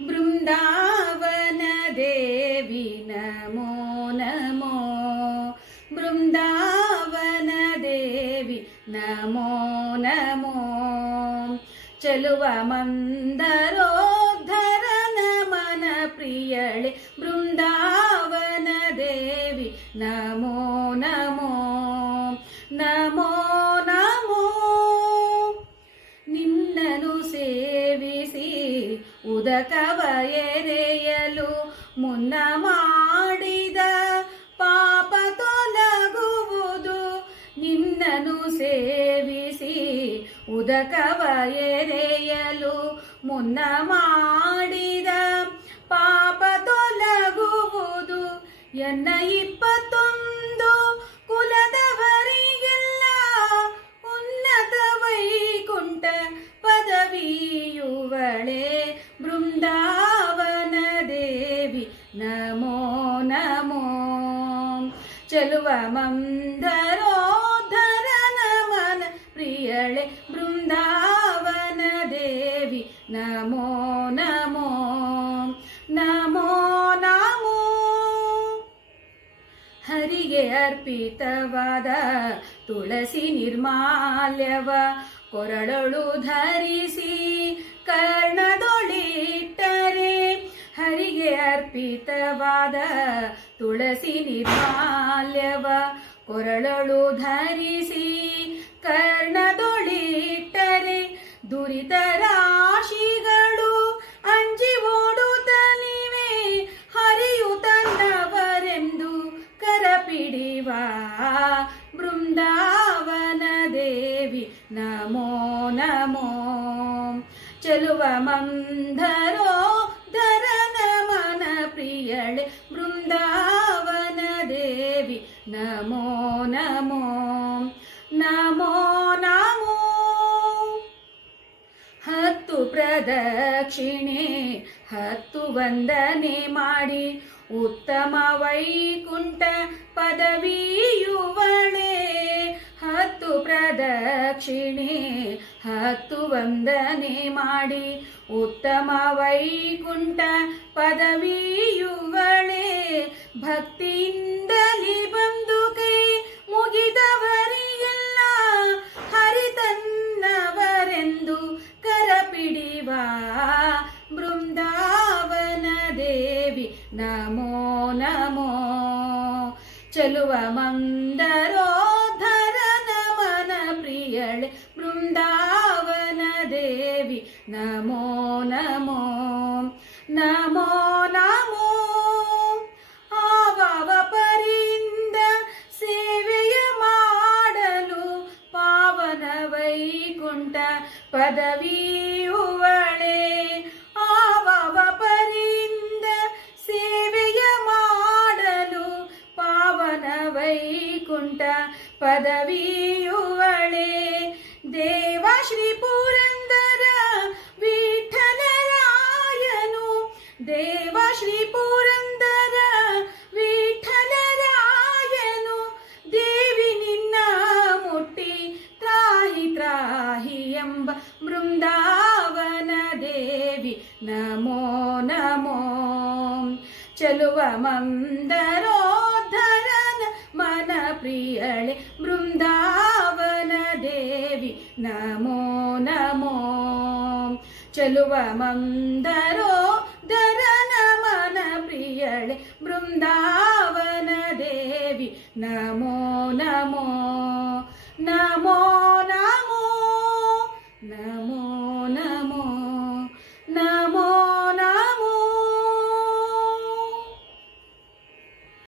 బృందావన దేవి నమో. నమో బృందావన దేవి నమో నమో. చెలువ మందరోద్ధరణ మన ప్రియಳೆ బృందావన దేవి ಮುನ್ನ ಮಾಡಿದ ಪಾಪ ತೊಲಗುವುದು. ನಿನ್ನನು ಸೇವಿಸಿ ಉದಕವ ಎರೆಯಲು ಮುನ್ನ ಮಾಡಿದ ಪಾಪ ತೊಲಗುವುದು. ಎನ್ನ ಇಪ್ಪತ್ತೊಂದು ಚಲುವ ಮಂದರೋಧರ ನಮನ ಪ್ರಿಯಳೆ ಬೃಂದಾವನ ದೇವಿ ನಮೋ ನಮೋ ನಮೋ ನಮೋ ಹರಿಗೆ ಅರ್ಪಿತವಾದ ತುಳಸಿ ನಿರ್ಮಾಲ್ಯವ ಕೊರಳಳು ಧರಿಸಿ ಕರ್ಣದೊಳಿಟ್ಟರೆ, ಹರಿಗೆ ಅರ್ಪಿತವಾದ ತುಳಸಿ ನಿರ್ಮಾಲ್ಯವ ಕೊರಳೊಳು ಧರಿಸಿ ಕರ್ಣದೊಳಿಟ್ಟರೆ ದುರಿತ ರಾಶಿಗಳು ಅಂಜಿ ಓಡುತ್ತಲಿವೆ ಹರಿಯು ತನ್ನವರೆಂದು ಕರಪಿಡಿವ ಬೃಂದಾವನ ದೇವಿ ನಮೋ ನಮೋ ಚಲುವ ಮಂದರೋ ಧರನ ಮನ ಪ್ರಿಯಳೆ ಬೃಂದಾವನ ಪ್ರದಕ್ಷಿಣೆ ಹತ್ತು ವಂದನೆ ಮಾಡಿ ಉತ್ತಮ ವೈಕುಂಠ ಪದವಿಯುವಳೆ. ಹತ್ತು ಪ್ರದಕ್ಷಿಣೆ ಹತ್ತು ವಂದನೆ ಮಾಡಿ ಉತ್ತಮ ವೈಕುಂಠ ಪದವಿಯುವಳೆ. ಭಕ್ತಿಯಿಂದಲಿ ಚಲುವ ಮಂದರೋಧರ ನಮನ ಪ್ರಿಯಳೆ ಬೃಂದಾವನ ದೇವಿ ನಮೋ ನಮೋ ನಮೋ ನಮೋ ಆವವ ಪರಿಂದ ಸೇವೆಯ ಮಾಡಲು ಪಾವನ ವೈಕುಂಠ ಪದವಿಯುವಳೆ ಪದವಿಯುವಳೆ ದೇವ ಶ್ರೀ ಪುರಂದರ ವಿಠಲರಾಯನು ದೇವ ಶ್ರೀ ಪುರಂದರ ವಿಠಲರಾಯನು ದೇವಿ ನಿನ್ನ ಮುಟ್ಟಿ ತ್ರಾಹಿ ತ್ರಾಹಿ ಎಂಬ ಬೃಂದಾವನ ದೇವಿ ನಮೋ ನಮೋ ಚಲುವ ಮಂದರೋಧರನ ಮನ ಪ್ರಿಯಳೆ ಬೃಂದಾವನ ದೇವಿ ನಮೋ ನಮೋ ಚಲುವ ಮಂದರೋ ಧರನ ಮನ ಪ್ರಿಯಳೆ ಬೃಂದಾವನ ದೇವಿ ನಮೋ ನಮೋ ನಮೋ ನಮೋ ನಮೋ